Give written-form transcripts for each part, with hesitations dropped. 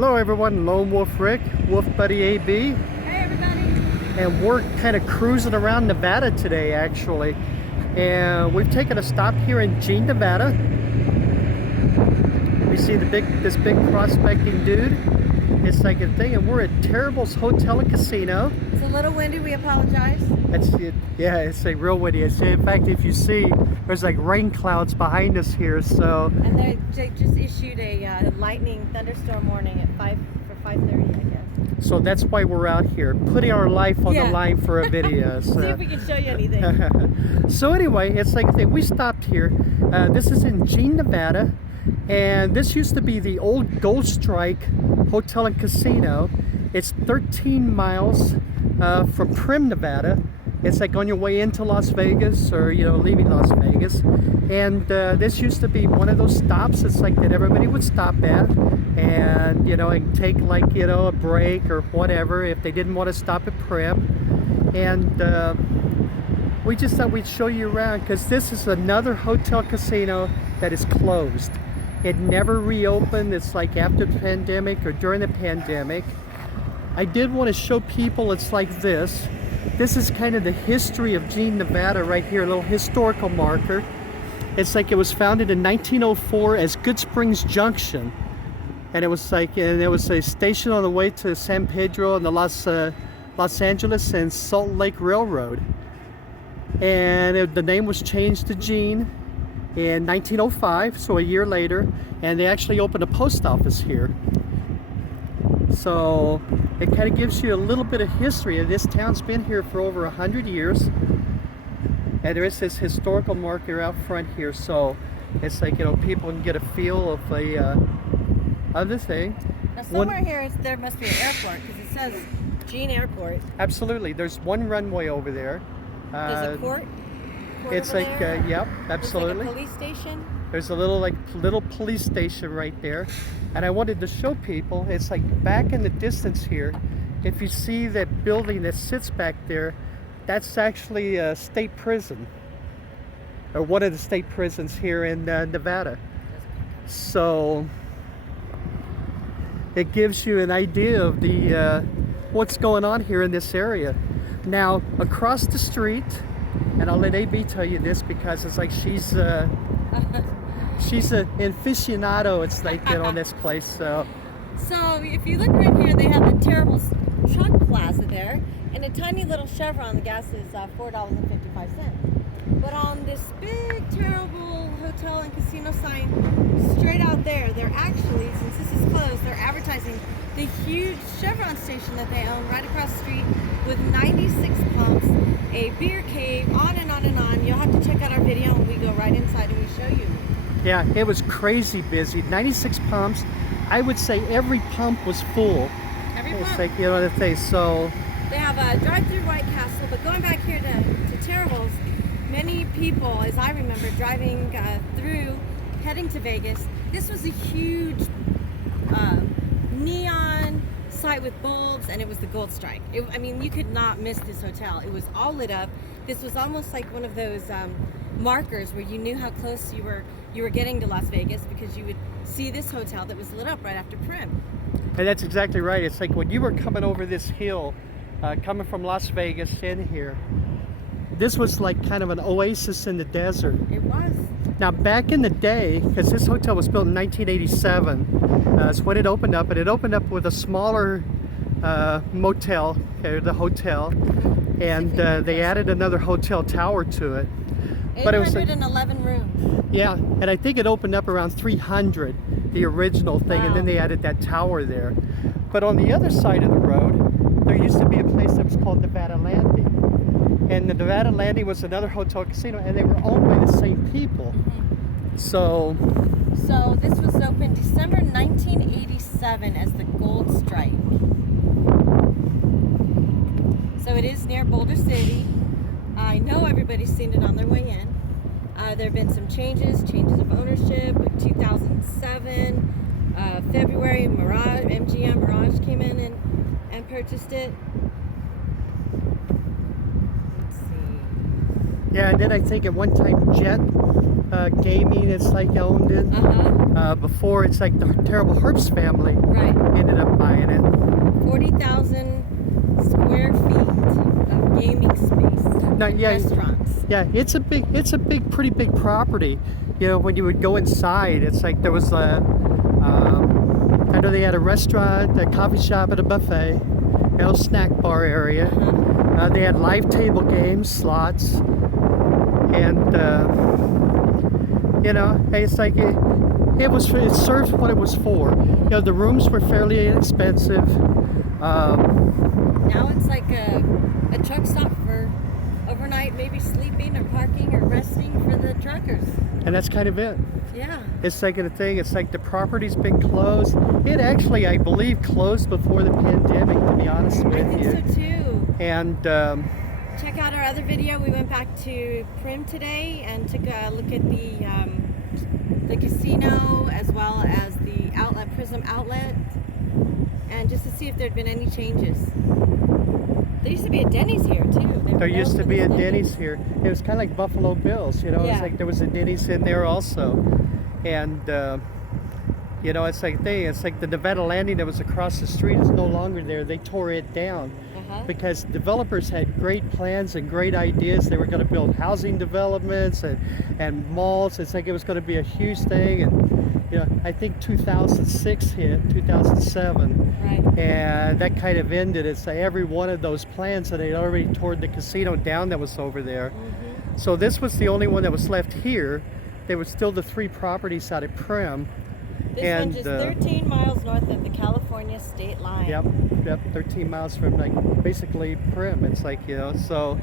Hello everyone, LoneWulfRick, Wolf Buddy AB. Hey everybody! And we're kind of cruising around Nevada today actually. And we've taken a stop here in Jean, Nevada. We see this big prospecting dude. It's like a thing, and we're at Terrible's Hotel and Casino. It's a little windy, we apologize. That's it. Yeah, it's like real windy. In fact, if you see, there's like rain clouds behind us here, so. And they just issued a lightning thunderstorm warning at 5:30, I guess. So that's why we're out here, putting our life on the line for a video. So. See if we can show you anything. So anyway, it's like we stopped here. This is in Jean, Nevada. And this used to be the old Gold Strike Hotel and Casino. It's 13 miles from Primm, Nevada. It's like on your way into Las Vegas or, you know, leaving Las Vegas. And this used to be one of those stops. It's like that everybody would stop at and, you know, and take like, you know, a break or whatever if they didn't want to stop at Primm. And we just thought we'd show you around because this is another hotel casino that is closed. It never reopened. It's like after the pandemic or during the pandemic. I did want to show people it's like this. This is kind of the history of Jean, Nevada right here, a little historical marker. It's like it was founded in 1904 as Good Springs Junction. And it was like, and it was a station on the way to San Pedro and the Los Angeles and Salt Lake Railroad. And the name was changed to Jean in 1905, so a year later, and they actually opened a post office here. So it kind of gives you a little bit of history. This town's been here for over 100 years, and there is this historical marker out front here, so it's like, you know, people can get a feel of the thing. Now somewhere here there must be an airport because it says Jean Airport. Absolutely, there's one runway over there. There's a court. It's like, yep, absolutely. Like a police station. There's a little police station right there. And I wanted to show people, it's like back in the distance here, if you see that building that sits back there, that's actually a state prison. Or one of the state prisons here in Nevada. So it gives you an idea of the what's going on here in this area. Now, across the street, and I'll let AB tell you this because it's like she's an aficionado, it's like that on this place. So if you look right here, they have the Terrible Truck Plaza there, and a tiny little Chevron. The gas is $4.55. But on this big, terrible hotel and casino sign straight out there, they're actually, since this is closed, they're advertising the huge Chevron station that they own right across the street with 96 pumps, a beer cave, on and on and on. You'll have to check out our video and we go right inside and we show you. Yeah, it was crazy busy. 96 pumps. I would say every pump was full. Every pump. It's like, you know, the thing. So they have a drive-through White Castle, but going back here to Terrible's, many people, as I remember, driving through, heading to Vegas, this was a huge neon site with bulbs, and it was the Gold Strike. I mean, you could not miss this hotel. It was all lit up. This was almost like one of those markers where you knew how close you were getting to Las Vegas because you would see this hotel that was lit up right after Primm. And that's exactly right. It's like when you were coming over this hill, coming from Las Vegas in here, this was like kind of an oasis in the desert. It was. Now back in the day, because this hotel was built in 1987, that's when it opened up, and it opened up with a smaller motel, the hotel, and they added another hotel tower to it. But it was 811 rooms. Yeah, and I think it opened up around 300, the original thing, and then they added that tower there. But on the other side of the road, there used to be a place that was called Nevada Landing. And the Nevada Landing was another hotel casino, and they were owned by the same people. So this was opened December 1987 as the Gold Strike. So it is near Boulder City. I know everybody's seen it on their way in. There have been some changes of ownership. 2007, February, MGM Mirage came in and purchased it. Yeah, and then I think at one time Jet Gaming, it's like owned it. Before, it's like the terrible Herbst family Right. ended up buying it. 40,000 square feet of gaming space. No, yeah, Restaurants. yeah, it's a pretty big property. You know, when you would go inside, it's like there was a, I know they had a restaurant, a coffee shop, and a buffet, a little snack bar area. They had live table games, slots, and you know, it's like it served what it was for. You know, the rooms were fairly inexpensive. Now it's like a truck stop for overnight, maybe sleeping or parking or resting for the truckers. And that's kind of it. Yeah. It's like a thing. It's like the property's been closed. It actually, I believe, closed before the pandemic, to be honest with you. I think so too. And check out our other video. We went back to Prim today and took a look at the casino as well as the outlet, Prism outlet, and just to see if there'd been any changes. There used to be a Denny's here too. there used to be a Denny's here. It was kind of like Buffalo Bills, you know. Yeah. It's like there was a Denny's in there also, and you know, it's like the Nevada Landing that was across the street is no longer there. They tore it down. Because developers had great plans and great ideas. They were going to build housing developments and malls. It's like it was going to be a huge thing. And you know, I think 2006 hit, 2007, Right. and that kind of ended. It's like every one of those plans that they'd already torn the casino down that was over there. So this was the only one that was left here. There were still the 3 properties out at Prim. This And, one's just 13 miles north of the California state line. Yep, 13 miles from like basically Prim. It's like, you know, so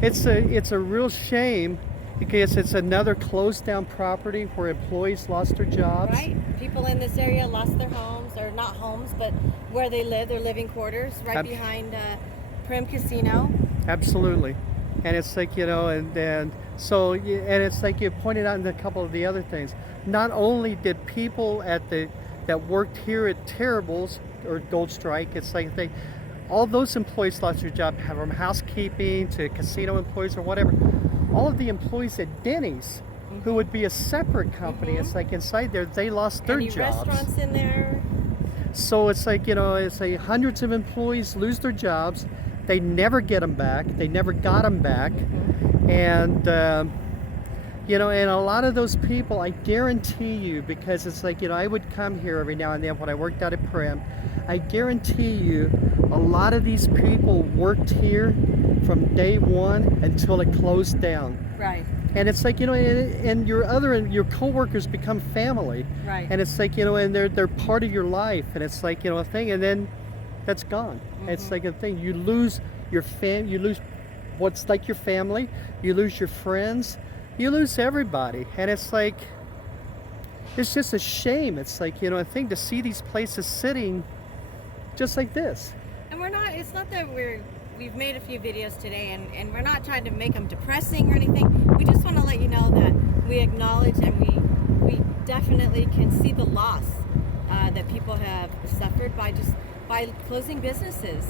it's a real shame because it's another closed down property where employees lost their jobs. Right. People in this area lost their homes, or not homes, but where they live, their living quarters, right behind Prim Casino. Absolutely. And it's like, you know, and so, and it's like you pointed out in a couple of the other things. Not only did people that worked here at Terrible's or Gold Strike, it's like all those employees lost their job, from housekeeping to casino employees or whatever. All of the employees at Denny's, who would be a separate company, it's like inside there, they lost their Any jobs. restaurants in there? So it's like, you know, it's like hundreds of employees lose their jobs. They never get them back. They never got them back. And, you know, and a lot of those people, I guarantee you, because it's like, you know, I would come here every now and then when I worked out at Prim. I guarantee you, a lot of these people worked here from day one until it closed down. Right. And it's like, you know, and your coworkers become family. Right. And it's like, you know, and they're part of your life. And it's like, you know, a thing, and then that's gone. It's like a thing. You lose your you lose what's like your family, you lose your friends, you lose everybody. And it's like, it's just a shame. It's like, you know, a thing to see these places sitting just like this. And it's not that we've made a few videos today and we're not trying to make them depressing or anything. We just want to let you know that we acknowledge and we definitely can see the loss that people have suffered by closing businesses,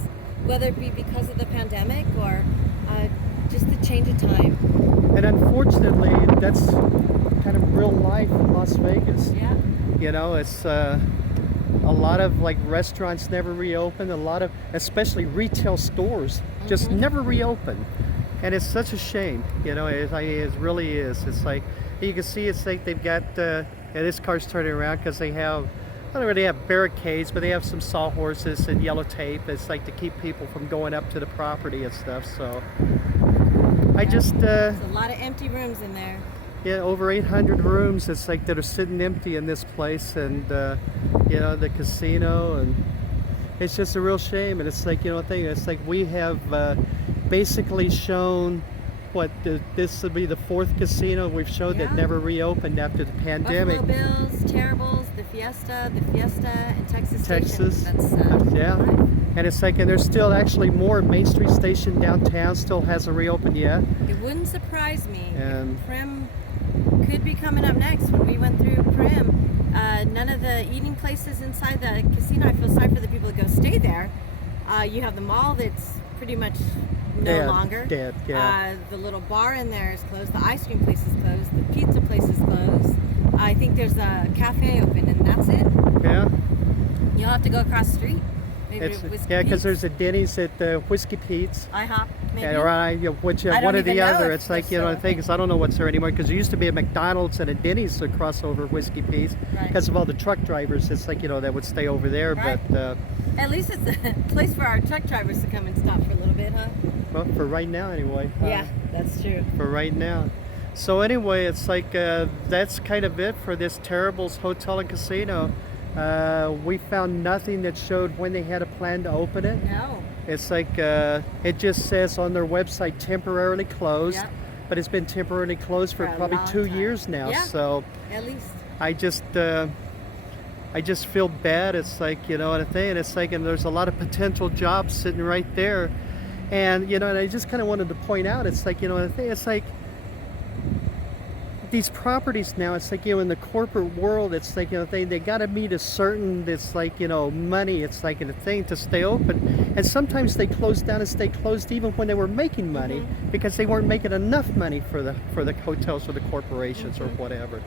whether it be because of the pandemic or just the change of time. And unfortunately, that's kind of real life in Las Vegas. Yeah. You know, it's a lot of like restaurants never reopen. A lot of, especially retail stores, just never reopen. And it's such a shame. You know, it really is. It's like, you can see it's like they've got, and this car's turning around because they have, I don't really have barricades, but they have some sawhorses and yellow tape. It's like to keep people from going up to the property and stuff. So I just there's a lot of empty rooms in there. Yeah, over 800 rooms. It's like that are sitting empty in this place, and you know, the casino, and it's just a real shame. And it's like, you know, it's like we have basically shown this will be the 4th casino we've showed that never reopened after the pandemic. Buffalo Bills, Terrible's, the Fiesta, and Texas Station. Yeah. And it's like, and there's still actually more. Main Street Station downtown still hasn't reopened yet. It wouldn't surprise me And if Prim could be coming up next. When we went through Prim, none of the eating places inside the casino, I feel sorry for the people that go stay there. You have the mall that's pretty much no Dead, longer. dead, yeah. The little bar in there is closed. The ice cream place is closed. The pizza place is closed. I think there's a cafe open, and that's it. Yeah. You'll have to go across the street. Maybe It's, Whiskey yeah, because Pete's. there's a Denny's at Whiskey Pete's. IHOP, maybe. Yeah, or which I one don't or the even know other. if It's like, they're the still thing is, I don't know what's there anymore, because there used to be a McDonald's and a Denny's across over Whiskey Pete's Right. because of all the truck drivers. It's like, that would stay over there. Right. But At least it's a place for our truck drivers to come and stop for a little bit, huh? well, for right now anyway. Yeah, that's true. For right now. So anyway, it's like that's kind of it for this Terrible's Hotel and Casino. We found nothing that showed when they had a plan to open it. No. It's like it just says on their website temporarily closed, Yep. but it's been temporarily closed for For a probably long 2 time. years now. Yeah. So At least. I just feel bad. It's like, and a thing, and it's like, and there's a lot of potential jobs sitting right there, and and I just kind of wanted to point out, it's like, the thing, it's like these properties now, it's like, in the corporate world, it's like, they got to meet a certain, it's like, money, it's like a thing to stay open, and sometimes they close down and stay closed even when they were making money, because they weren't making enough money for the hotels or the corporations or whatever.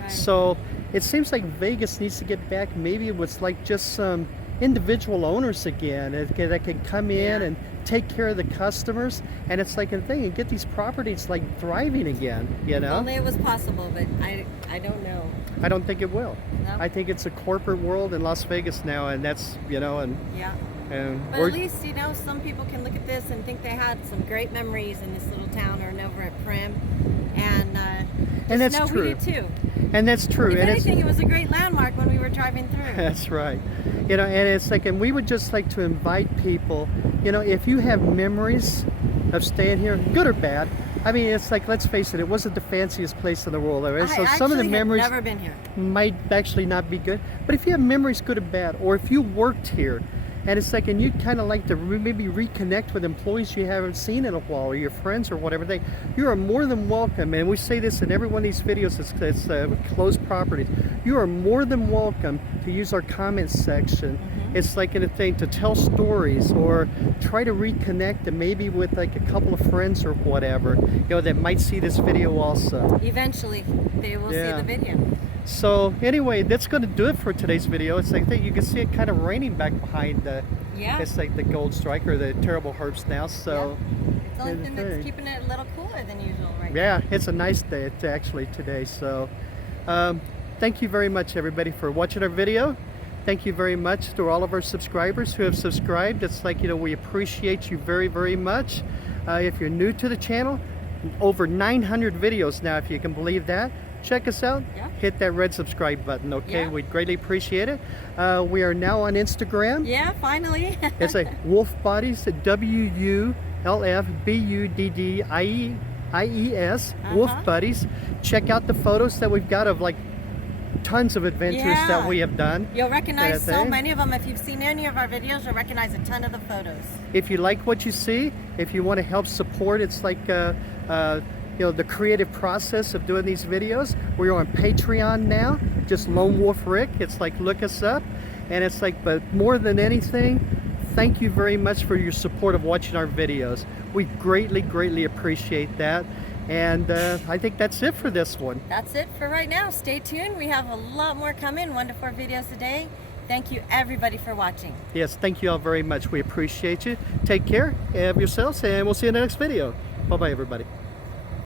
Right. So it seems like Vegas needs to get back maybe with like just some individual owners again that can come in and take care of the customers, and it's like a thing, and get these properties like thriving again, Only it was possible, but I don't know. I don't think it will. No? I think it's a corporate world in Las Vegas now, and that's and Yeah. and But at least, some people can look at this and think they had some great memories in this little town or over at Prim. And that's know true. we did too. And that's true. If And anything, it was a great landmark when we were driving through. That's right. And it's like, and we would just like to invite people, if you have memories of staying here, good or bad. I mean, it's like, let's face it, it wasn't the fanciest place in the world. So some of the memories never been here. might actually not be good. But if you have memories, good or bad, or if you worked here, and it's like, and you'd kind of like to maybe reconnect with employees you haven't seen in a while, or your friends or whatever, you are more than welcome. And we say this in every one of these videos, it's closed properties. You are more than welcome to use our comment section. It's like a thing to tell stories or try to reconnect, and maybe with like a couple of friends or whatever, that might see this video also. Eventually, they will see the video. So anyway, that's going to do it for today's video. It's like you can see it kind of raining back behind it's like the Gold Strike or the Terrible Herbst now. So It's the only thing that's keeping it a little cooler than usual right now. yeah, it's a nice day. It's actually today. So thank you very much, everybody, for watching our video. Thank you very much to all of our subscribers who have subscribed. It's like, we appreciate you very, very much. If you're new to the channel, over 900 videos now, if you can believe that. Check us out. Yeah. Hit that red subscribe button, okay? Yeah. We'd greatly appreciate it. We are now on Instagram. Yeah, finally. It's a Wulf Buddies, WULFBUDDIES, Wulf Buddies. Check out the photos that we've got of like tons of adventures that we have done. You'll recognize so many of them. If you've seen any of our videos, you'll recognize a ton of the photos. If you like what you see, if you want to help support, it's like the creative process of doing these videos. We're on Patreon now, just LoneWulfRick. It's like, look us up, and it's like, but more than anything, thank you very much for your support of watching our videos. We greatly, greatly appreciate that. And I think that's it for this one. That's it for right now. Stay tuned. We have a lot more coming, 1 to 4 videos a day. Thank you everybody for watching. Yes, thank you all very much. We appreciate you. Take care of yourselves, and we'll see you in the next video. Bye-bye, everybody.